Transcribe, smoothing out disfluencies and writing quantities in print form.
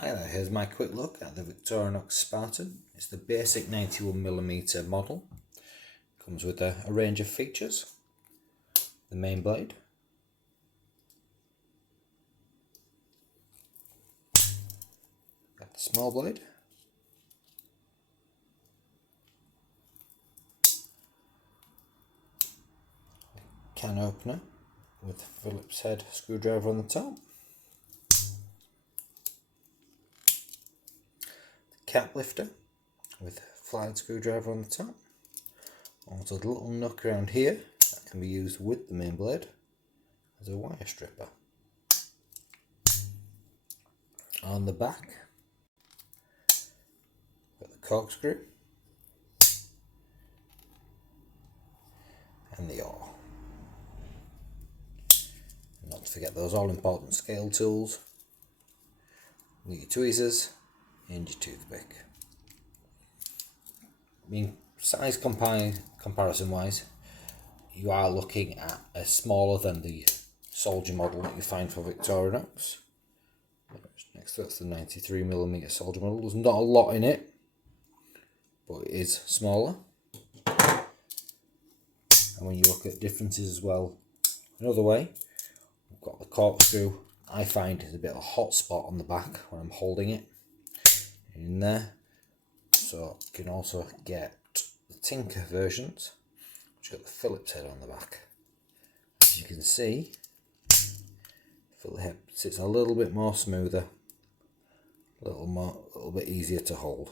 Hi there, here's my quick look at the Victorinox Spartan. It's the basic 91mm model. Comes with a range of features. The main blade, got the small blade, can opener with Phillips head screwdriver on the top, cap lifter with flathead screwdriver on the top. Also a little nook around here that can be used with the main blade as a wire stripper. On the back, got the corkscrew and the oar. And not to forget those all important scale tools, your tweezers and your toothpick. I mean, size comparison wise, you are looking at a smaller than the soldier model that you find for Victorinox. Next to that's the 93mm soldier model. There's not a lot in it, but it is smaller. And when you look at differences as well, another way, we've got the corkscrew. I find is a bit of a hot spot on the back when I'm holding it in there. So you can also get the Tinker versions, which got the Phillips head on the back. As you can see, Phillips head sits a little bit more smoother, a little bit easier to hold.